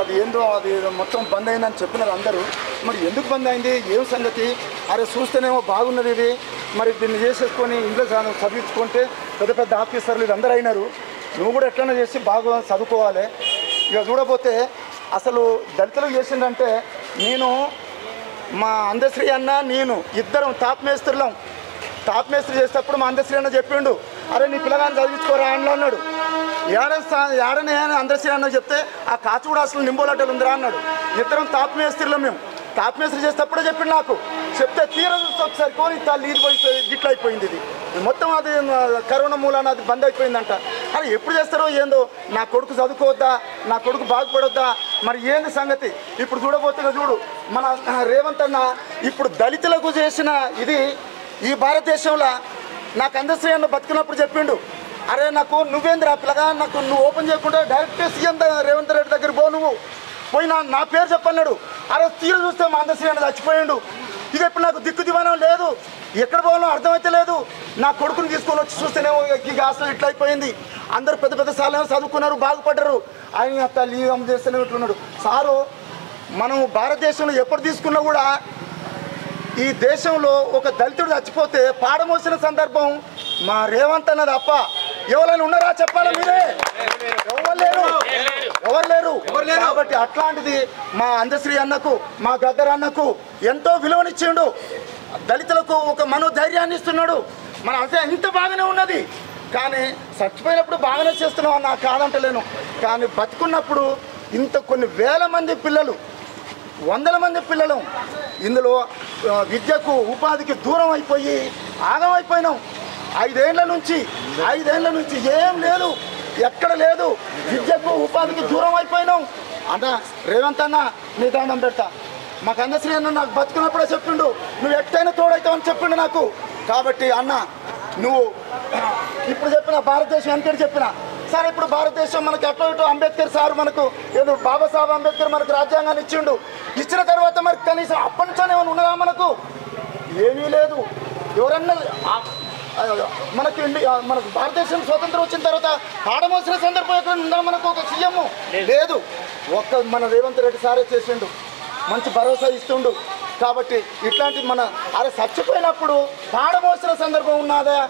అది ఏందో అది మొత్తం బంద్ అయిందని చెప్పినారు అందరూ. మరి ఎందుకు బంద్ అయింది, ఏం సంగతి? అరే చూస్తేనేమో బాగున్నది ఇది, మరి దీన్ని చేసేసుకొని ఇంట్లో చదివించుకుంటే పెద్ద పెద్ద ఆఫీసర్లు ఇది అందరూ అయినారు. నువ్వు కూడా ఎట్లన్నా చేసి బాగా చదువుకోవాలి. ఇక చూడబోతే అసలు దళితులకు చేసిందంటే, నేను మా అందశ్రీ అన్న నేను ఇద్దరం టాప్ మేస్త్రి చేసేటప్పుడు మా అందశ్రీ అన్న చెప్పిండు, అరే నీ పిల్లగాని చదివించుకోరా అని అన్నాడు. ఏడనే అందశ్రీ అన్న చెప్తే ఆ కాచుగూడ అసలు నింబోలట్టలు ఉందిరా అన్నాడు. ఇద్దరం టాప్ మేస్త్రిలో మేము టాప్ మేస్త్రి చేసేటప్పుడే చెప్పిండు నాకు. చెప్తే తీర ఒకసారి కోని నీరు పోయి గిట్ల అయిపోయింది. ఇది మొత్తం అది కరోనా మూలాన అది బంద్ అయిపోయిందంట. అది ఎప్పుడు చేస్తారో ఏందో, నా కొడుకు చదువుకోవద్దా, నా కొడుకు బాగుపడొద్దా, మరి ఏంది సంగతి? ఇప్పుడు చూడబోతున్నా చూడు, మన రేవంత్ అన్న ఇప్పుడు దళితులకు చేసిన ఇది ఈ భారతదేశంలో నాకు అందశ్రీ అన్న బతుకున్నప్పుడు చెప్పిండు, అరే నాకు నువ్వేంద్రా పిల్లగా, నాకు నువ్వు ఓపెన్ చేయకుండా డైరెక్ట్ సీఎం రేవంత్ రెడ్డి దగ్గర పో, నువ్వు పోయి నా పేరు చెప్పన్నాడు. అరే తీరు చూస్తే మా అందశ్రీ అన్న చచ్చిపోయిండు. ఇక ఇప్పుడు నాకు దిక్కు దివానం లేదు, ఎక్కడ పోవాలో అర్థమైతే లేదు. నా కొడుకుని తీసుకొని వచ్చి చూస్తేనేమో ఈ హాస్టల్ ఇట్లా అయిపోయింది. అందరూ పెద్ద పెద్ద సార్లు చదువుకున్నారు, బాగుపడ్డారు. ఆయన తల్లి చేస్తూనే ఉంటున్నాడు. సారు మనం భారతదేశంలో ఎప్పుడు తీసుకున్నా కూడా ఈ దేశంలో ఒక దళితుడు చచ్చిపోతే పాడమోసిన సందర్భం మా రేవంత్ అన్నది తప్ప ఎవరైనా ఉన్నారా చెప్పాలి? మీరే ఎవరు లేరు. కాబట్టి అట్లాంటిది మా అందశ్రీ అన్నకు, మా గద్దర్ అన్నకు ఎంతో విలువనిచ్చిండు. దళితులకు ఒక మనోధైర్యాన్ని ఇస్తున్నాడు. మన అంటే ఇంత బాగానే ఉన్నది, కానీ చచ్చిపోయినప్పుడు బాగానే చేస్తున్నాం అన్న కాదంటలేను. కానీ బతుకున్నప్పుడు ఇంత కొన్ని వేల మంది పిల్లలు, వందల మంది పిల్లలు ఇందులో విద్యకు ఉపాధికి దూరం అయిపోయి ఆగమైపోయినాం. 5 ఏళ్ల నుంచి ఏం లేదు, ఎక్కడ లేదు. విద్యకు ఉపాధికి దూరం అయిపోయినాం. అన్న రేవంత్ అన్న నీ దండం పెడతా, మాకు అందశ్రీ అన్న నాకు బతుకున్నప్పుడే చెప్పిండు, నువ్వు ఎట్టయినా తోడవుతావు అని చెప్పిండు నాకు. కాబట్టి అన్న నువ్వు ఇప్పుడు చెప్పిన భారతదేశం వెనకటి చెప్పిన సరే, ఇప్పుడు భారతదేశం మనకు ఎట్లా ఇటు అంబేద్కర్ సార్ మనకు ఏదో బాబాసాహెబ్ అంబేద్కర్ మనకు రాజ్యాంగాన్ని ఇచ్చిండు. ఇచ్చిన తర్వాత మరి కనీసం అప్పటి నుంచో ఏమైనా ఉన్నదా? మనకు ఏమీ లేదు. ఎవరన్నా మనకు భారతదేశం స్వతంత్రం వచ్చిన తర్వాత పాడమోసిన సందర్భం ఎక్కడ ఉందా? మనకు ఒక సీఎం లేదు. మన రేవంత్ రెడ్డి సారే చేసిండు, మంచి భరోసా ఇస్తుండు. కాబట్టి ఇట్లాంటి అరే చచ్చిపోయినప్పుడు పాడమోసిన సందర్భం ఉన్నదా?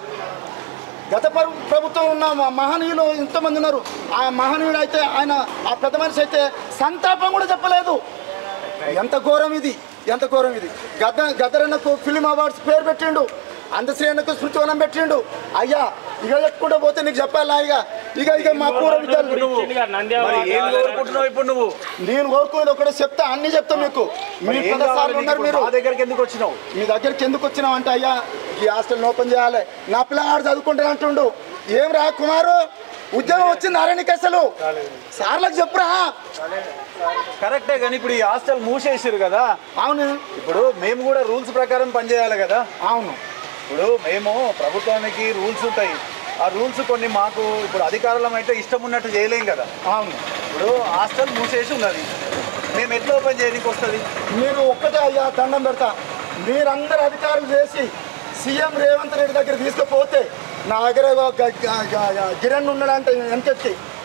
గత ప్రభుత్వం ఉన్న మహనీయులు ఇంతమంది ఉన్నారు. ఆ మహనీయుడు అయితే ఆయన ఆ పెద్ద మనిషి అయితే సంతాపం కూడా చెప్పలేదు. ఎంత ఘోరం ఇది. గద్దరన్నకు ఫిలిం అవార్డ్స్ పేరు పెట్టిండు, అందశ్రీ అన్నకు స్మృతివనం పెట్టిండు. అయ్యా ఇక చెప్పుకుంటూ పోతే నీకు చెప్పాలా? ఇక మా పూర్వ విద్యార్థులు నేను కోరుకునేది ఒకటే చెప్తా, అన్ని చెప్తా మీకు. మీ పదసార్లు ఉన్నారు, మీరు దగ్గరికి ఎందుకు వచ్చినావు? మీ దగ్గరికి ఎందుకు వచ్చినావు అంటే, అయ్యా ఈ హాస్టల్ ఓపెన్ చేయాలి, నా పిల్లగాడు చదువుకుంటాను అంటుండు. ఏం రా కుమారు, ఉద్యోగం వచ్చింది అరే నీకు? అసలు సార్లకు చెప్పురా. కరెక్టే, కానీ ఇప్పుడు ఈ హాస్టల్ మూసేసారు కదా. అవును, ఇప్పుడు మేము కూడా రూల్స్ ప్రకారం పనిచేయాలి కదా. అవును, ఇప్పుడు మేము ప్రభుత్వానికి రూల్స్ ఉంటాయి, ఆ రూల్స్ కొన్ని మాకు ఇప్పుడు అధికారులం అయితే ఇష్టం ఉన్నట్టు చేయలేం కదా. అవును, ఇప్పుడు హాస్టల్ మూసేసి ఉన్నది, మేము ఎట్లా ఓపెన్ చేయడానికి వస్తుంది? మీరు ఒక్కటే అయ్యా దండం పెడతా, మీరందరూ అధికారులు చేసి సీఎం రేవంత్ రెడ్డి దగ్గర తీసుకుపోతే, నా దగ్గర కిరణ్ ఉన్నాడంటే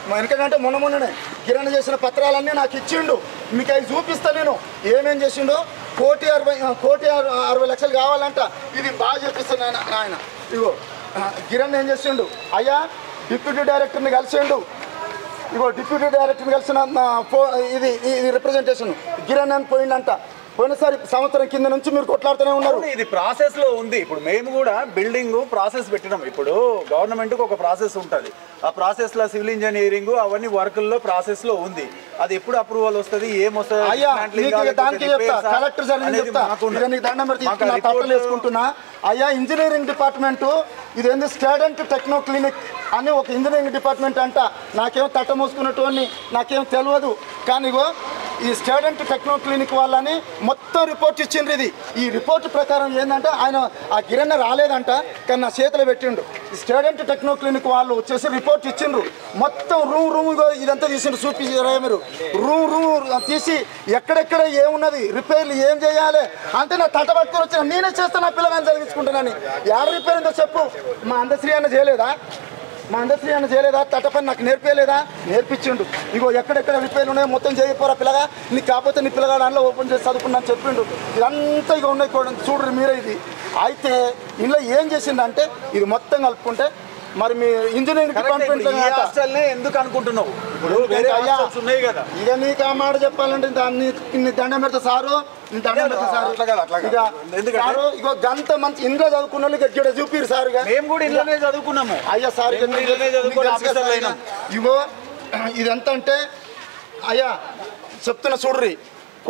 వెనకటంటే మొన్ననే కిరణ్ చేసిన పత్రాలన్నీ నాకు ఇచ్చిండు. మీకు అవి చూపిస్తా నేను ఏమేం చేసిండో. 1,60,00,000 కావాలంట. ఇది బాగా చెప్పిస్తాను ఆయన. ఇగో కిరణ్ ఏం చేసిండు, అయ్యా డిప్యూటీ డైరెక్టర్ని కలిసిండు. డిప్యూటీ డైరెక్టర్ని కలిసిన ఇది రిప్రజెంటేషన్ కిరణ్ అని పోయిందంట. పోయినసారి సంవత్సరం కింద నుంచి మీరు కొట్లాడుతూనే ఉన్నారు. ఇది ప్రాసెస్ లో ఉంది. ఇప్పుడు మేము కూడా బిల్డింగ్ ప్రాసెస్ పెట్టినాం. ఇప్పుడు గవర్నమెంట్ కు ఒక ప్రాసెస్ ఉంటుంది, ఆ ప్రాసెస్ లో సివిల్ ఇంజనీరింగ్ అవన్నీ వర్కుల్లో ప్రాసెస్ లో ఉంది. అది ఎప్పుడు అప్రూవల్ వస్తుంది, ఏమొస్తుంది? అయ్యా ఇంజనీరింగ్ డిపార్ట్మెంటు ఇదేంది స్టూడెంట్ టెక్నో క్లినిక్ అని ఒక ఇంజనీరింగ్ డిపార్ట్మెంట్ అంట. నాకేమో తట్ట మోసుకున్నటువంటి నాకేం తెలియదు, కానీ ఈ స్టూడెంట్ టెక్నో క్లినిక్ వాళ్ళని మొత్తం రిపోర్ట్ ఇచ్చిండ్రు. ఇది ఈ రిపోర్ట్ ప్రకారం ఏంటంటే ఆయన ఆ గిరణ రాలేదంట, కానీ నా చేతిలో పెట్టిండు. ఈ స్టూడెంట్ టెక్నో క్లినిక్ వాళ్ళు వచ్చేసి రిపోర్ట్ ఇచ్చిండ్రు. మొత్తం రూమ్ ఇదంతా తీసిండ్రు. చూపించారా మీరు? రూమ్ తీసి ఎక్కడెక్కడ ఏమున్నది, రిపేర్లు ఏం చేయాలి అంటే నా తట్ట పట్టుకొని వచ్చిన నేనే చేస్తాను, నా పిల్లగాని చదివించుకుంటానని. ఎవరు రిపేర్ ఉందో చెప్పు? మా అందశ్రీ అన్న చేయలేదా? మా ఇండస్ట్రీ అని చేయలేదా? తట పని నాకు నేర్పేయలేదా? నేర్పించిండు. ఇగో ఎక్కడెక్కడ రిపేర్లు ఉన్నాయో మొత్తం చేయకపోరా పిల్లగా, నీకు కాకపోతే నీ పిల్లగాడు దాంట్లో ఓపెన్ చేసి చదువుకున్నాను చెప్పిండు. ఇదంతా ఇక ఉన్నాయి చూడరు మీరే. ఇది అయితే ఇందులో ఏం చేసిందంటే ఇది మొత్తం కలుపుకుంటే మరి మీ ఇంజనీరింగ్ డిపార్ట్మెంట్ ఎందుకు అనుకుంటున్నావు? ఇప్పుడు వేరే హాస్టల్స్ ఉన్నాయి కదా. ఇక నీకు ఆ మాట చెప్పాలంటే దాన్ని దండం పెడతా సారు, దండం పెడతా సారు. సారు ఇగో గంత మంచి ఇంట్లో చదువుకున్న వాళ్ళు ఇక్కడ చూపిరు సార్. మేము కూడా ఇంట్లోనే చదువుకున్నాము అయ్యా సార్. ఇగో ఇది ఎంత అంటే అయ్యా చెప్తున్నా చూడ్రి,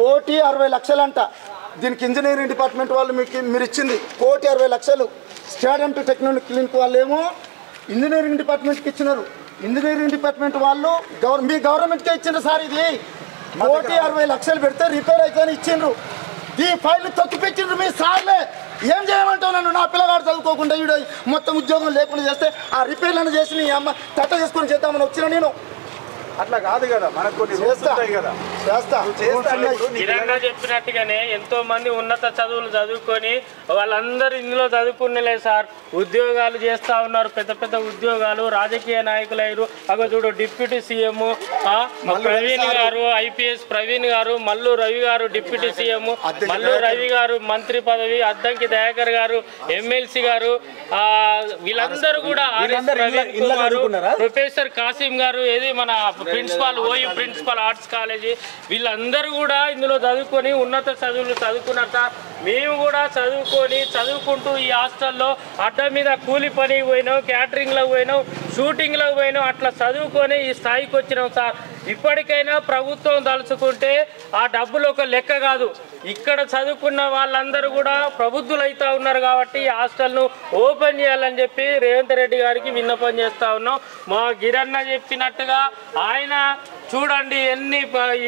1,60,00,000 అంట. దీనికి ఇంజనీరింగ్ డిపార్ట్మెంట్ వాళ్ళు మీరు ఇచ్చింది 1,60,00,000. స్టూడెంట్ టెక్నాలజీ క్లినిక్ వాళ్ళు ఏమో ఇంజనీరింగ్ డిపార్ట్మెంట్కి ఇచ్చినారు. ఇంజనీరింగ్ డిపార్ట్మెంట్ వాళ్ళు మీ గవర్నమెంట్కే ఇచ్చిండ్రు సార్. ఇది 1,60,00,000 పెడితే రిపేర్ అయితే ఇచ్చిండ్రు. ఈ ఫైల్ తొక్కిపెట్టిండ్రు మీ సార్లే. ఏం చేయమంటావు నన్ను? నా పిల్లగాడు చదువుకోకుండా ఈడ మొత్తం ఉద్యోగం లేకుండా చేస్తే ఆ రిపేర్లను చేసి నీ అమ్మ తట్ట చేసుకొని చేద్దామని వచ్చిన నేను. అట్లా కాదు కదా, మనకు కొన్ని చేస్తాయి కదా. కిరణ్ చెప్పినట్టుగానే ఎంతో మంది ఉన్నత చదువులు చదువుకొని వాళ్ళందరూ ఇందులో చదువుకునేలే సార్. ఉద్యోగాలు చేస్తా ఉన్నారు, పెద్ద పెద్ద ఉద్యోగాలు, రాజకీయ నాయకులు అయ్యారు. అగో చూడు డిప్యూటీ సీఎం ప్రవీణ్ గారు, ఐపీఎస్ ప్రవీణ్ గారు, మల్లు రవి గారు డిప్యూటీ సీఎం, మల్లు రవి గారు మంత్రి పదవి, అద్దంకి దయాకర్ గారు ఎమ్మెల్సీ గారు, వీళ్ళందరూ కూడా ప్రొఫెసర్ కాసిం గారు, ఏది మన principal OU principal arts college, వీళ్ళందరూ కూడా ఇందులో చదువుకొని ఉన్నత చదువులు చదువుకున్నారు సార్. మేము కూడా చదువుకుంటూ ఈ హాస్టల్లో అడ్డ మీద కూలి పనికి పోయినాం, క్యాటరింగ్లో పోయినాం, షూటింగ్లో పోయినాం. అట్లా చదువుకొని ఈ స్థాయికి వచ్చినాం సార్. ఇప్పటికైనా ప్రభుత్వం తలుచుకుంటే ఆ డబ్బులు ఒక లెక్క కాదు. ఇక్కడ చదువుకున్న వాళ్ళందరూ కూడా ప్రబుద్ధులు అవుతా ఉన్నారు కాబట్టి ఈ హాస్టల్ను ఓపెన్ చేయాలని చెప్పి రేవంత్ రెడ్డి గారికి విన్నపం చేస్తూ ఉన్నాం. మా గిరన్న చెప్పినట్టుగా ఆయన చూడండి ఎన్ని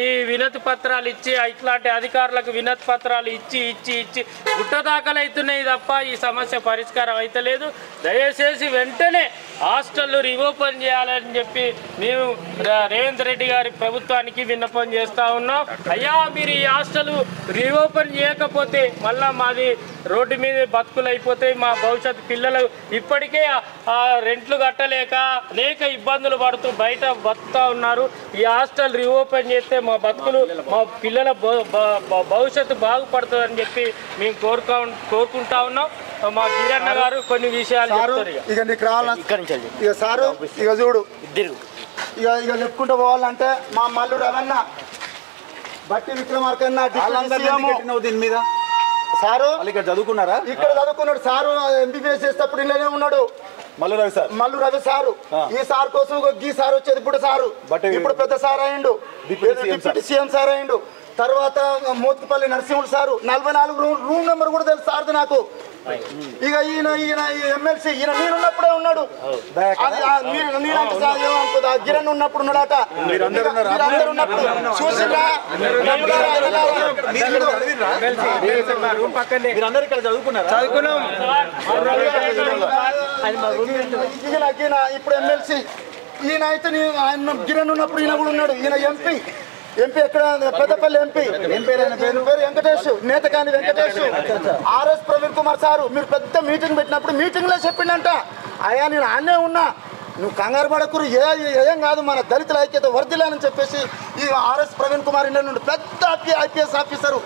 ఈ వినతి పత్రాలు ఇచ్చి ఇట్లాంటి అధికారులకు వినతి పత్రాలు ఇచ్చి ఇచ్చి ఇచ్చి గుట్టదాఖలు అవుతున్నాయి తప్ప ఈ సమస్య పరిష్కారం అయితలేదు. దయచేసి వెంటనే హాస్టళ్ళు రీఓపెన్ చేయాలని చెప్పి మేము రేవంత్ రెడ్డి గారి ప్రభుత్వానికి విన్నపం చేస్తూ ఉన్నాం. అయ్యా మీరు ఈ హాస్టల్ రీఓపెన్ చేయకపోతే మళ్ళా మాది రోడ్డు మీద బతుకులు అయిపోతాయి. మా భవిష్యత్తు పిల్లలు ఇప్పటికే రెంట్లు కట్టలేక అనేక ఇబ్బందులు పడుతూ బయట బతుకుతూ ఉన్నారు. ఈ హాస్టల్ రీఓపెన్ చేస్తే మా బతుకులు, మా పిల్లల భవిష్యత్తు బాగుపడుతుందని చెప్పి మేము కోరుకుంటా ఉన్నాం. మా గిరన్న గారు కొన్ని విషయాలు చెప్తారు. ఇక నీకు రావాలి ఇక సారు. ఇక చూడు ఇక చెప్పుకుంటూ పోవాలంటే మా మల్లు రవన్న, బట్టి విక్రమార్కన్న దీని మీద సారు ఇక్కడ చదువుకున్నారా? ఇక్కడ చదువుకున్నాడు సారు. ఎంబీబీఎస్ చేసేటప్పుడు ఇలానే ఉన్నాడు మల్లు రవి సారు. ఈ సార్ కోసం గీ సార్ వచ్చేది ఇప్పుడు సారు, ఇప్పుడు పెద్ద సార్ అయ్యిండు, డిప్యూటీ సీఎం సార్ అయ్యిండు. తర్వాత మోత్కుపల్లి నరసింహుడు సారు, 44 రూమ్ నెంబర్ కూడా తెలుసు సార్ది నాకు. ఇక ఈయన ఎమ్మెల్సీ ఈయన నేనున్నప్పుడే ఉన్నాడు. గిరణ్ ఉన్నప్పుడు ఉన్నాడట. మీరందరూ ఉన్నప్పుడు చూసిండ్రా? ఇప్పుడు ఎమ్మెల్సీ ఈయన అయితే ఆయన గిరణ్ ఉన్నప్పుడు ఈయన కూడా ఉన్నాడు. ఈయన ఎంపీ ఎక్కడ పెద్దపల్లి ఎంపీ పేరు వెంకటేష్, నేతకాని వెంకటేష్. ఆర్ఎస్ ప్రవీణ్ కుమార్ సారు మీరు పెద్ద మీటింగ్ పెట్టినప్పుడు మీటింగ్లో చెప్పిండంట, అయ్యా నేను ఆన్నే ఉన్నా, నువ్వు కంగారు పడకురు, ఏం కాదు, మన దళితుల ఐక్యత వర్ధిల్లాలని చెప్పేసి ఈ ఆర్ఎస్ ప్రవీణ్ కుమార్ ఇండియా నుండి పెద్ద ఐపీఎస్ ఆఫీసరు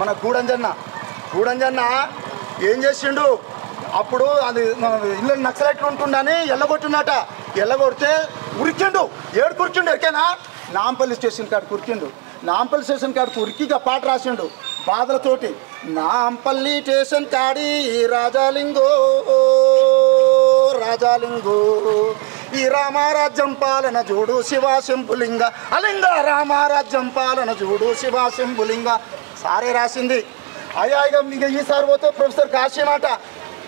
మన గూడంజన్న ఏం చేసిండు అప్పుడు, అది ఇల్లు నక్సలైట్లు ఉంటుండని ఎల్లగొట్టిండట. ఎల్లగొడితే ఉరికిండు. కురికిండు ఎరికేనా? నాంపల్లి స్టేషన్ కాడికి ఉరికిండు. నాంపల్లి స్టేషన్ కాడికి ఉరికిగా పాట రాసిండు బాధలతోటి. నాంపల్లి స్టేషన్ కాడి రాజాలింగో ఈ రామారాజ్యం పాలన చూడు శివాశంభులింగ అలింగ రామారాజ్యం పాలన చూడు శివాశంభులింగ సారే రాసింది. అయ్యా ఇక ఈసారి పోతే ప్రొఫెసర్ కాశీమాట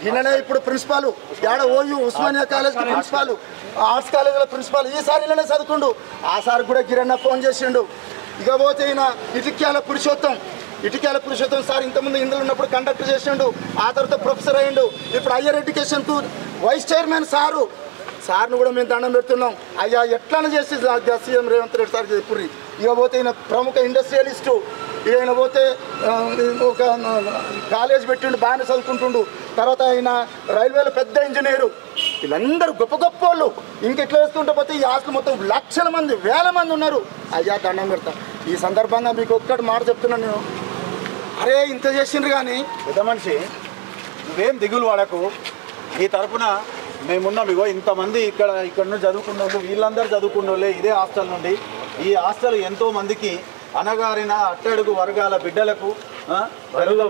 ఈయననే ఇప్పుడు ప్రిన్సిపాల్, ఏడ ఓయూ ఉస్మానియా కాలేజ్కి ప్రిన్సిపాల్, ఆర్ట్స్ కాలేజీలో ప్రిన్సిపాల్. ఈసారి ఇలానే చదువుకుండు. ఆ సార్ కూడా గిరన్న ఫోన్ చేసిండు. ఇక పోతే ఈయన ఇటిక్యాల పురుషోత్తం సార్ ఇంతకుముందు ఇందులో ఉన్నప్పుడు కండక్టర్ చేసిండు. ఆ తర్వాత ప్రొఫెసర్ అయ్యిండు. ఇప్పుడు హయ్యర్ ఎడ్యుకేషన్కు వైస్ చైర్మన్ సార్ను కూడా మేము దండం పెడుతున్నాం. అయ్యా ఎట్లా చేసి సీఎం రేవంత్ రెడ్డి సార్ చెప్పుర్రి. ఇక పోతే ఈయన ప్రముఖ ఇండస్ట్రియలిస్టు. ఈయన పోతే ఒక కాలేజ్ పెట్టిండు, బాగానే చదువుకుంటుండు. తర్వాత ఆయన రైల్వేలో పెద్ద ఇంజనీరు, వీళ్ళందరూ గొప్ప గొప్ప వాళ్ళు. ఇంకెట్లా వేసుకుంటూ పోతే ఈ హాస్టల్ మొత్తం లక్షల మంది, వేల మంది ఉన్నారు. అయ్యా దండం పెడతా. ఈ సందర్భంగా మీకు ఒక్కటి మాట చెప్తున్నాను నేను, అరే ఇంత చేసిండ్రు కానీ పెద్ద మనిషి నువ్వేం దిగులు పడకు. ఈ తరపున మేమున్నాం. ఇగో ఇంతమంది ఇక్కడ నుంచి చదువుకున్న వాళ్ళు, వీళ్ళందరూ చదువుకున్న వాళ్ళే ఇదే హాస్టల్ నుండి. ఈ హాస్టల్ ఎంతో మందికి అణగారిన అట్టడుగు వర్గాల బిడ్డలకు, బడుగు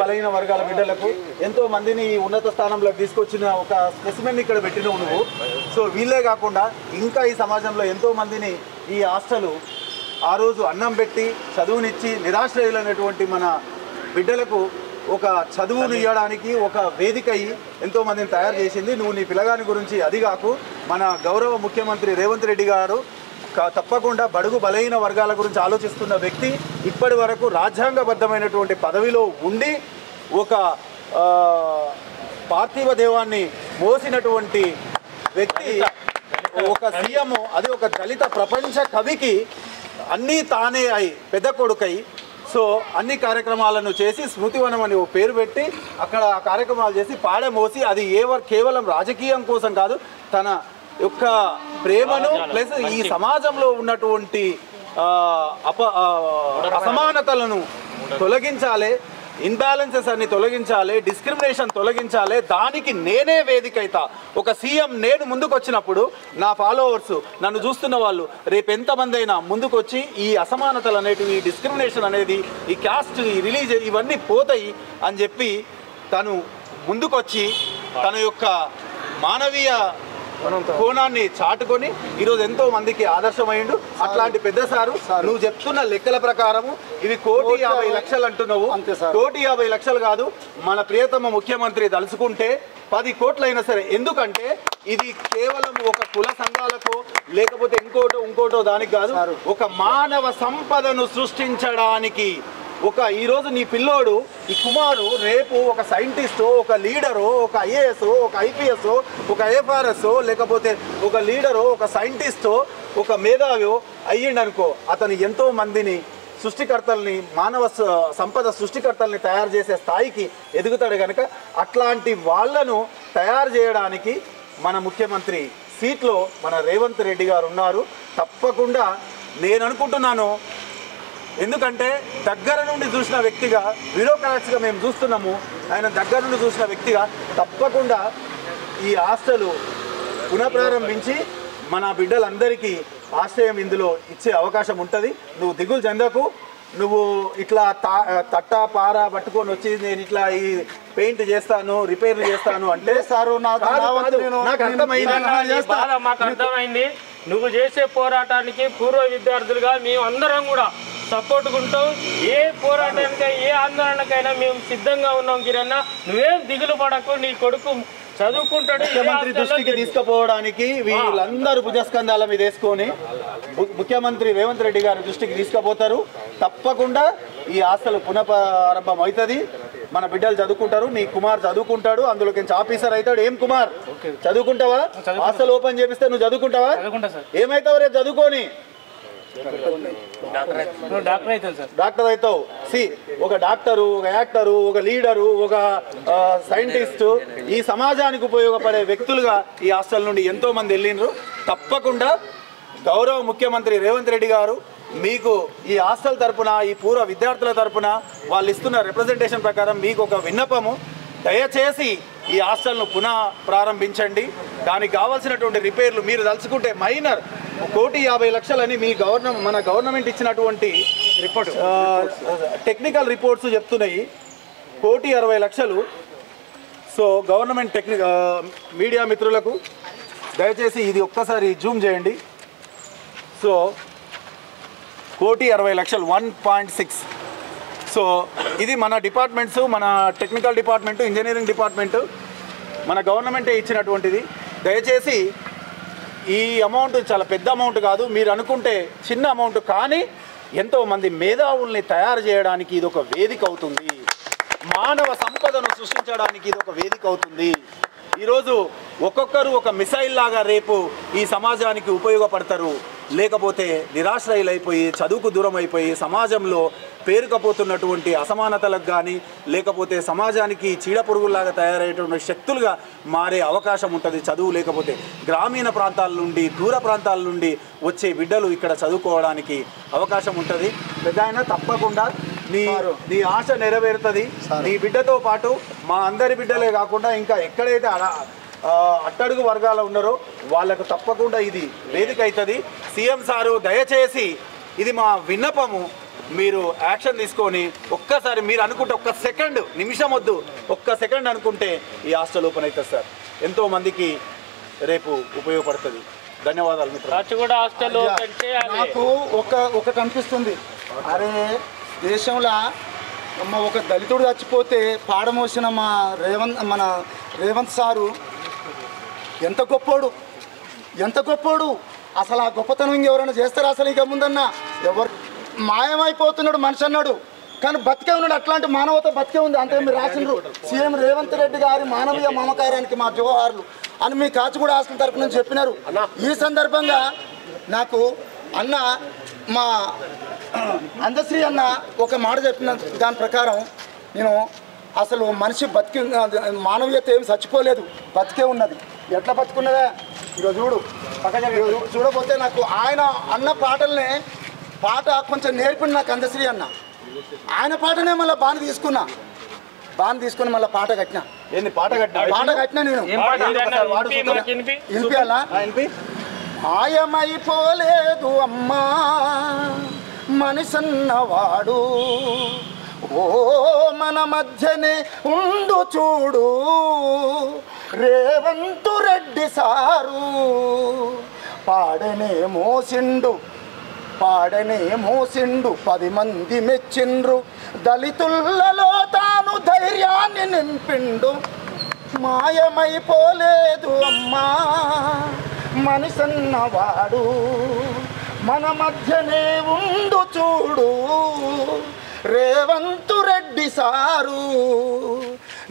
బలహీన వర్గాల బిడ్డలకు ఎంతో మందిని ఈ ఉన్నత స్థానంలోకి తీసుకొచ్చిన ఒక స్పెసిమెన్ ఇక్కడ పెట్టినవు నువ్వు. సో వీళ్ళే కాకుండా ఇంకా ఈ సమాజంలో ఎంతో మందిని ఈ హాస్టల్ ఆ రోజు అన్నం పెట్టి చదువునిచ్చి నిరాశ్రయులైనటువంటి మన బిడ్డలకు ఒక చదువును ఇవ్వడానికి ఒక వేదిక ఎంతో మందిని తయారు చేసింది. నువ్వు నీ పిల్లగాని గురించి అది కాకు, మన గౌరవ ముఖ్యమంత్రి రేవంత్ రెడ్డి గారు తప్పకుండా బడుగు బలహీన వర్గాల గురించి ఆలోచిస్తున్న వ్యక్తి. ఇప్పటి వరకు రాజ్యాంగబద్ధమైనటువంటి పదవిలో ఉండి ఒక పార్థివ దేవాన్ని మోసినటువంటి వ్యక్తి, ఒక సీఎం, అది ఒక దళిత ప్రపంచ కవికి అన్నీ తానే అయి పెద్ద కొడుకై సో అన్ని కార్యక్రమాలను చేసి స్మృతివనం అని ఓ పేరు పెట్టి అక్కడ కార్యక్రమాలు చేసి పాడమోసి, అది కేవలం రాజకీయం కోసం కాదు, తన యొక్క ప్రేమను ప్లస్ ఈ సమాజంలో ఉన్నటువంటి అసమానతలను తొలగించాలి, ఇన్బ్యాలెన్సెస్ అన్ని తొలగించాలి, డిస్క్రిమినేషన్ తొలగించాలి. దానికి నేనే వేదిక అవుతా. ఒక సీఎం నేను ముందుకు వచ్చినప్పుడు నా ఫాలోవర్స్, నన్ను చూస్తున్న వాళ్ళు రేపు ఎంతమంది అయినా ముందుకు వచ్చి ఈ అసమానతలు అనేటివి, ఈ డిస్క్రిమినేషన్ అనేది, ఈ క్యాస్ట్, ఈ రిలీజియన్ ఇవన్నీ పోతాయి అని చెప్పి తను ముందుకొచ్చి తన యొక్క మానవీయ కోణాన్ని చాటుకొని ఈరోజు ఎంతో మందికి ఆదర్శమైండు. అట్లాంటి పెద్ద సారు, నువ్వు చెప్తున్న లెక్కల ప్రకారము ఇవి 1,50,00,000 అంటున్నావు. 1,50,00,000 కాదు, మన ప్రియతమ ముఖ్యమంత్రి తలుచుకుంటే 10 కోట్లైనా సరే. ఎందుకంటే ఇది కేవలం ఒక కుల సంఘాలకు లేకపోతే ఇంకోటో దానికి కాదు, ఒక మానవ సంపదను సృష్టించడానికి. ఈరోజు నీ పిల్లోడు, ఈ కుమారు రేపు ఒక సైంటిస్టో, ఒక లీడరో, ఒక ఐఏఎస్, ఒక ఐపీఎస్, ఒక ఐఎఫ్ఆర్ఎస్, లేకపోతే ఒక లీడరో, ఒక సైంటిస్టో, ఒక మేధావో అయ్యిండనుకో, అతను ఎంతో మందిని సృష్టికర్తల్ని, మానవ సంపద సృష్టికర్తల్ని తయారు చేసే స్థాయికి ఎదుగుతాడు కనుక అట్లాంటి వాళ్లను తయారు చేయడానికి మన ముఖ్యమంత్రి సీట్లో మన రేవంత్ రెడ్డి గారు ఉన్నారు. తప్పకుండా నేను అనుకుంటున్నాను, ఎందుకంటే దగ్గర నుండి చూసిన వ్యక్తిగా, బ్యూరోక్రాట్స్గా మేము చూస్తున్నాము, ఆయన దగ్గర నుండి చూసిన వ్యక్తిగా తప్పకుండా ఈ హాస్టల్ పునఃప్రారంభించి మన బిడ్డలందరికీ ఆశ్రయం ఇందులో ఇచ్చే అవకాశం ఉంటుంది. నువ్వు దిగులు చెందకు. నువ్వు ఇట్లా తట్టా పార పట్టుకొని వచ్చి నేను ఇట్లా ఈ పెయింట్ చేస్తాను, రిపేర్లు చేస్తాను అంటే సారు నాకు అర్థమైంది. నువ్వు చేసే పోరాటానికి పూర్వ విద్యార్థులుగా మేము అందరం కూడా సపోర్ట్ ఉంటాం. ఏ పోరాటానికైనా, ఏ ఆందోళనకైనా మేము సిద్ధంగా ఉన్నాం. కిరణ్, నువ్వేం దిగులు పడకు, నీ కొడుకు చదువుకుంటాడు. ముఖ్యమంత్రి దృష్టికి తీసుకుపోవడానికి వీళ్ళందరూ భుజస్కంధాల మీద వేసుకొని ముఖ్యమంత్రి రేవంత్ రెడ్డి గారి దృష్టికి తీసుకుపోతారు. తప్పకుండా ఈ హాస్టల్ పునఃప్రారంభం అవుతుంది. మన బిడ్డలు చదువుకుంటారు, నీ కుమార్ చదువుకుంటాడు, అందులోకి ఆఫీసర్ అవుతాడు. ఏం కుమార్, చదువుకుంటావా? హాస్టల్ ఓపెన్ చేపిస్తే నువ్వు చదువుకుంటావా? ఏమైతావు రేపు చదువుకొని? డాక్టర్ అవుతావు. ఒక డాక్టరు, ఒక యాక్టరు, ఒక లీడరు, ఒక సైంటిస్టు, ఈ సమాజానికి ఉపయోగపడే వ్యక్తులుగా ఈ హాస్టల్ నుండి ఎంతో మంది వెళ్ళిండ్రు. తప్పకుండా గౌరవ ముఖ్యమంత్రి రేవంత్ రెడ్డి గారు మీకు ఈ హాస్టల్ తరపున, ఈ పూర్వ విద్యార్థుల తరపున వాళ్ళు ఇస్తున్న రిప్రజెంటేషన్ ప్రకారం మీకు ఒక విన్నపము, దయచేసి ఈ హాస్టల్ను పునః ప్రారంభించండి. దానికి కావాల్సినటువంటి రిపేర్లు మీరు తలుచుకుంటే మైనర్ 1,50,00,000 అని మీ మన గవర్నమెంట్ ఇచ్చినటువంటి టెక్నికల్ రిపోర్ట్స్ చెప్తున్నాయి. 1,60,00,000. సో గవర్నమెంట్ మీడియా మిత్రులకు దయచేసి ఇది ఒక్కసారి జూమ్ చేయండి. సో 1,60,00,000, 1.6. సో ఇది మన డిపార్ట్మెంట్స్, మన టెక్నికల్ డిపార్ట్మెంటు, ఇంజనీరింగ్ డిపార్ట్మెంటు, మన గవర్నమెంటే ఇచ్చినటువంటిది. దయచేసి ఈ అమౌంట్ చాలా పెద్ద అమౌంట్ కాదు, మీరు అనుకుంటే చిన్న అమౌంట్, కానీ ఎంతోమంది మేధావుల్ని తయారు చేయడానికి ఇది ఒక వేదిక అవుతుంది. మానవ సంపదను సృష్టించడానికి ఇది ఒక వేదిక అవుతుంది. ఈరోజు ఒక్కొక్కరు ఒక మిసైల్ లాగా రేపు ఈ సమాజానికి ఉపయోగపడతారు. లేకపోతే నిరాశ్రయులైపోయి చదువుకు దూరం అయిపోయి సమాజంలో పేరుకపోతున్నటువంటి అసమానతలకు కానీ లేకపోతే సమాజానికి చీడపురుగుల్లాగా తయారయ్యేటువంటి శక్తులుగా మారే అవకాశం ఉంటుంది చదువు లేకపోతే. గ్రామీణ ప్రాంతాల నుండి దూర ప్రాంతాల నుండి వచ్చే బిడ్డలు ఇక్కడ చదువుకోవడానికి అవకాశం ఉంటుంది. పెద్దాయన తప్పకుండా నీ ఆశ నెరవేరుతుంది. నీ బిడ్డతో పాటు మా అందరి బిడ్డలే కాకుండా ఇంకా ఎక్కడైతే అట్టడుగు వర్గాలు ఉన్నారో వాళ్ళకు తప్పకుండా ఇది వేదిక అవుతుంది. సీఎం సారు దయచేసి ఇది మా విన్నపము, మీరు యాక్షన్ తీసుకొని ఒక్కసారి మీరు అనుకుంటే ఒక్క సెకండ్, నిమిషం వద్దు, ఒక్క సెకండ్ అనుకుంటే ఈ హాస్టల్ ఓపెన్ అవుతుంది సార్. ఎంతో మందికి రేపు ఉపయోగపడుతుంది. ధన్యవాదాలు మిత్రులు. నాకు ఒకటి అనిపిస్తుంది, అరే దేశంలో ఒక దళితుడు చచ్చిపోతే పాడమోసిన మన రేవంత్ సారు ఎంత గొప్పోడు అసలు. ఆ గొప్పతనం ఇంకెవరైనా చేస్తారా అసలు? ఇక ముందన్నా ఎవరు మాయమైపోతున్నాడు మనిషి అన్నాడు, కానీ బతికే ఉన్నాడు. అట్లాంటి మానవత బతికే ఉంది. అంటే మీరు రాసిండ్రు సీఎం రేవంత్ రెడ్డి గారి మానవీయ మమకారానికి మా జోహార్లు అని మీ కాచిగూడ హాస్టల్ తరఫు నుంచి చెప్పినారు. ఈ సందర్భంగా నాకు అన్న మా అందశ్రీ అన్న ఒక మాట చెప్పిన దాని ప్రకారం నేను అసలు మనిషి బతికి మానవీయత ఏమి చచ్చిపోలేదు, బతికే ఉన్నది. ఎట్లా బతుకున్నదా ఇక చూడు. చూడకపోతే నాకు ఆయన అన్న పాట కొంచెం నేర్పింది నాకు అందశ్రీ అన్న. ఆయన పాటనే మళ్ళీ బాణ తీసుకుని మళ్ళీ పాట కట్టినా నేను వినిపించాలా? మాయమైపోలేదు అమ్మా మనిషన్నవాడు, ఓ మన మధ్యనే ఉండు చూడు రేవంత్ రెడ్డి సారు. పాడనే మోసిండు 10 మంది మెచ్చిండ్రు, దళితులలో తాను ధైర్యాన్ని నింపిండు. మాయమైపోలేదు అమ్మా మనిషన్నవాడు, మన మధ్యనే ఉండు చూడు రేవంత్ రెడ్డి సారు.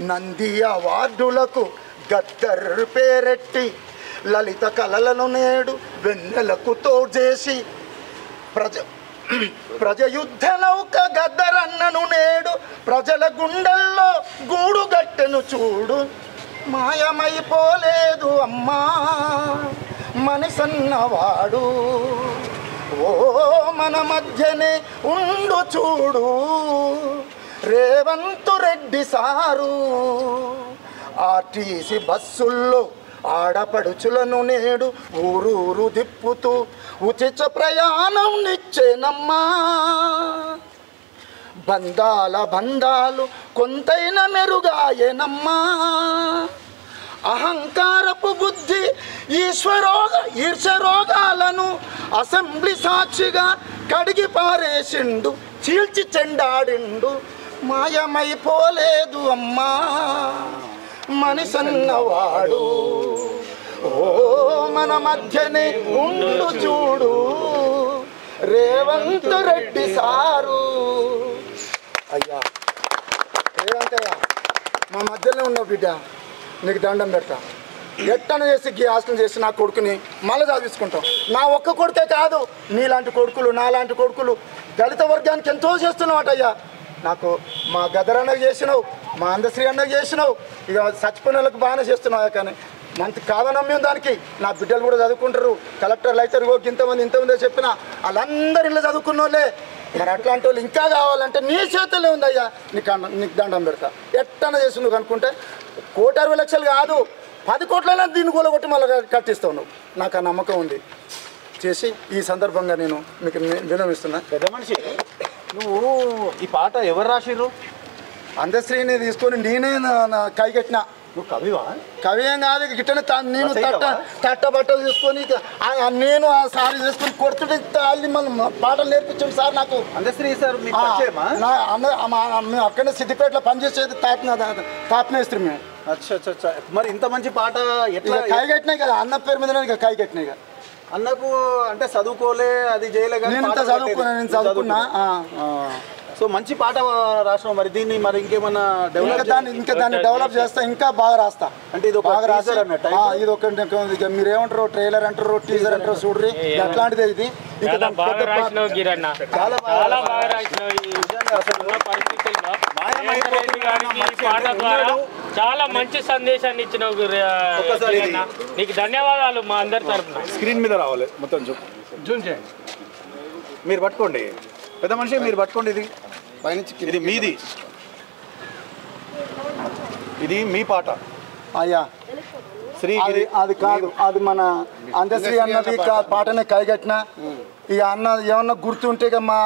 నంది అవార్డులకు గద్దర్ పేరెట్టి, లలిత కళలను నేడు వెన్నెలకు తోడ్చేసి, ప్రజయుద్ధ నౌక గద్దరన్నను నేడు ప్రజల గుండెల్లో గూడుగట్టెను చూడు. మాయమైపోలేదు అమ్మా మనిషన్నవాడు, ఓ మన మధ్యనే ఉండు చూడు రేవంత్ రెడ్డి సారు. ఆర్టీసీ బస్సుల్లో ఆడపడుచులను నేడు ఊరూరు దిప్పుతూ ఉచిత ప్రయాణం నిచ్చేనమ్మా. బంధాలు కొంతైన మెరుగాయేనమ్మా. అహంకారపు బుద్ధి ఈర్ష్యరోగాలను అసెంబ్లీ సాక్షిగా కడిగి పారేసిండు, చీల్చి చెండాడిండు. మాయమైపోలేదు అమ్మా మనిషన్నవాడు, ఓ మన మధ్యనే ఉండు చూడు రేవంత్ రెడ్డి సారు. అయ్యా రేవంతయ్య, మా మధ్యలో ఉన్నావు బిడ్డ, నీకు దండం పెడతా. ఎట్టన చేసి ఈ హాస్టల్ చేసి నా కొడుకుని మళ్ళీ చదివించుకుంటాం. నా ఒక్క కొడుకే కాదు, నీలాంటి కొడుకులు నాలాంటి కొడుకులు దళిత వర్గానికి ఎంతో చేస్తున్నావు అటయ్యా. నాకు మా గదర్ అన్నకు చేసినావు, మా అందశ్రీ అన్నకు చేసినావు, ఇక చచ్చిపోయిన వాళ్ళకి బాగానే చేస్తున్నావు. కానీ మంచి కాదనమ్యం దానికి. నా బిడ్డలు కూడా చదువుకుంటారు, కలెక్టర్లు అవుతారు, ఇంతమంది చెప్పిన వాళ్ళందరూ ఇల్లు చదువుకున్న వాళ్ళే. మరి అట్లాంటి వాళ్ళు ఇంకా కావాలంటే నీ చేతుల్లో ఉందయ్యా, నీకు దండం పెడతా. ఎట్టన చేసి నువ్వు అనుకుంటే 1,60,00,000 కాదు 10 కోట్లైనా దీన్ని కూలగొట్టి మళ్ళీ కట్టిస్తావు నువ్వు. నాకు ఆ నమ్మకం ఉంది. చేసి ఈ సందర్భంగా నేను మీకు వినమిస్తున్నా. పెద్ద మనిషి, నువ్వు ఈ పాట ఎవరు రాసిర్రు? అందశ్రీని తీసుకొని నేనే కైగట్టిన. నువ్వు కవివా? కవి ఏం కాదు, గిట్టనే నేను తట్ట బట్టలు తీసుకొని నేను ఆ సారీ చేసుకొని కొడుతుంటే మళ్ళీ పాటలు నేర్పించండి సార్ నాకు. అందశ్రీ సార్ మేము అక్కడనే సిద్దిపేటలో పనిచేసేది తాపనేస్త్రి మేము. అచ్చా, మరి ఇంత మంచి పాట ఎట్లా? కైగట్టినాయి కదా, అన్న పేరు మీద కైగట్టినాయి కదా. అన్నకు అంటే చదువుకోలే, అది చేయలే. నేను చదువుకున్నా. సో మంచి పాట రాసినావు, మరి దీన్ని మరి ఇంకేమన్నా డెవలప్ దాన్ని డెవలప్ చేస్తా, ఇంకా బాగా రాస్తా. అంటే ఇది బాగా రాస్తా అన్నట్టు. ఇది ఒక మీరు ఏమంటారు, ట్రైలర్ అంటారు, టీజర్ అంటారు, చూడ్రి అట్లాంటిదే ఇది. చాలా బాగా రాసినావు గిరన్న, చాలా బాగా రాసినావు. ఈ పరిస్థితుల్లో పాట ద్వారా చాలా మంచి సందేశాన్ని ఇచ్చినావు గిరన్న. నీకు ధన్యవాదాలు మా అందరి తరఫున. స్క్రీన్ మీద రావాలి మొత్తం జూమ్ చేయండి. మీరు పట్టుకోండి, పెద్ద మనిషి మీరు పట్టుకోండి. ఇది పైనుంచి ఇది మీది, ఇది మీ పాట అయ్యా. శ్రీగిరి అది కాదు, అది మన అందశ్రీ అన్నది పాటనే కైగట్టిన. ఇక అన్న ఏమన్నా గుర్తుంటే ఇక మా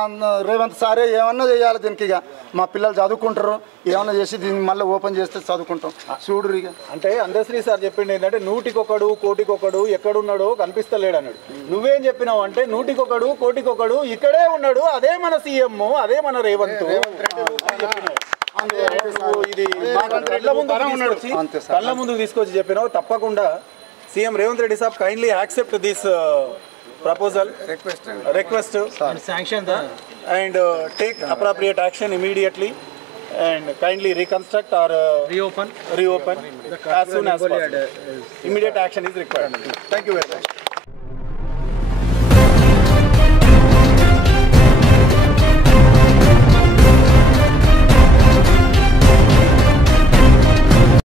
రేవంత్ సారే ఏమన్నా చేయాలి దీనికి. ఇక మా పిల్లలు చదువుకుంటారు, ఏమన్నా చేసి దీన్ని మళ్ళీ ఓపెన్ చేస్తే చదువుకుంటాం. చూడు ఇక అంటే అందశ్రీ సార్ చెప్పింది ఏంటంటే 100కి1 కోటికొకడు ఎక్కడున్నాడో కనిపిస్తలేడు అన్నాడు. నువ్వేం చెప్పినావు అంటే 100కి1 కోటికొకడు ఇక్కడే ఉన్నాడు, అదే మన సీఎం, అదే మన రేవంత్. ఇది కళ్ళ ముందుకు తీసుకొచ్చి చెప్పినావు. తప్పకుండా CM Revanth Reddy Saab kindly accept this proposal request sanction and take appropriate action immediately and kindly reconstruct or reopen as soon as possible. Immediate action is required. Thank you very much.